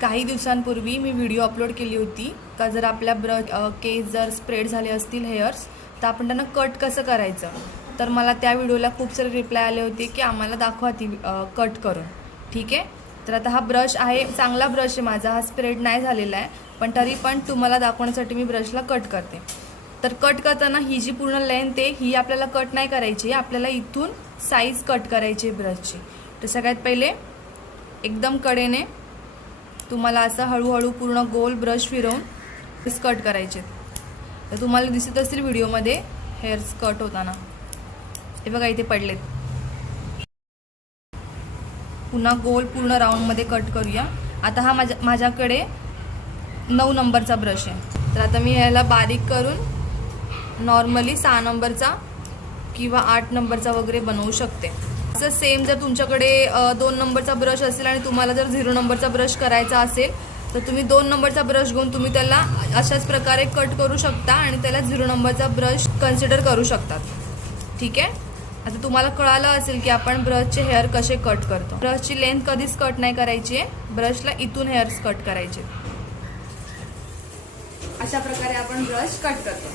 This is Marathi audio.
काही दिवसांपूर्वी मी व्हिडिओ अपलोड केली होती का जर आपल्या केस जर स्प्रेड झाले असतील हेअर्स तर आपण त्यांना कट कसं करायचं. तर मला त्या व्हिडिओला खूप सारे रिप्लाय आले होते की आम्हाला दाखवा ती कट करून. ठीक आहे, तर आता हा ब्रश आहे, चांगला ब्रश आहे माझा, हा स्प्रेड नाही झालेला आहे, पण तरी पण तुम्हाला दाखवण्यासाठी मी ब्रशला कट करते. तर कट करताना ही जी पूर्ण लेंथ आहे ही आपल्याला कट नाही करायची, आपल्याला इथून साईज कट करायची आहे ब्रशची. तर सगळ्यात पहिले एकदम कडेने तुम्हाला असं हळूहळू पूर्ण गोल ब्रश फिरवून कट करायचे. तर तुम्हाला दिसत असतील व्हिडिओमध्ये हेअर्स कट होताना. हे बघा इथे पडलेत. पुन्हा गोल पूर्ण राऊंडमध्ये कट करूया. आता हा माझ्याकडे 9 नंबरचा ब्रश आहे. तर आता मी ह्याला बारीक करून नॉर्मली 6 नंबरचा किंवा 8 नंबरचा वगैरे बनवू शकते. असं सेम जर तुमच्याकडे 2 नंबरचा ब्रश असेल आणि तुम्हाला जर 0 नंबरचा ब्रश करायचा असेल तर तुम्ही 2 नंबरचा ब्रश घेऊन तुम्ही त्याला अशाच प्रकारे कट करू शकता आणि त्याला 0 नंबरचा ब्रश कन्सिडर करू शकतात. ठीक आहे, आता तुम्हाला कळालं असेल की आपण ब्रशचे हेअर कसे कट करतो. ब्रशची लेंथ कधीच कट नाही करायची आहे, ब्रशला इथून हेअर्स कट करायचे. अशा प्रकारे आपण ब्रश कट करतो.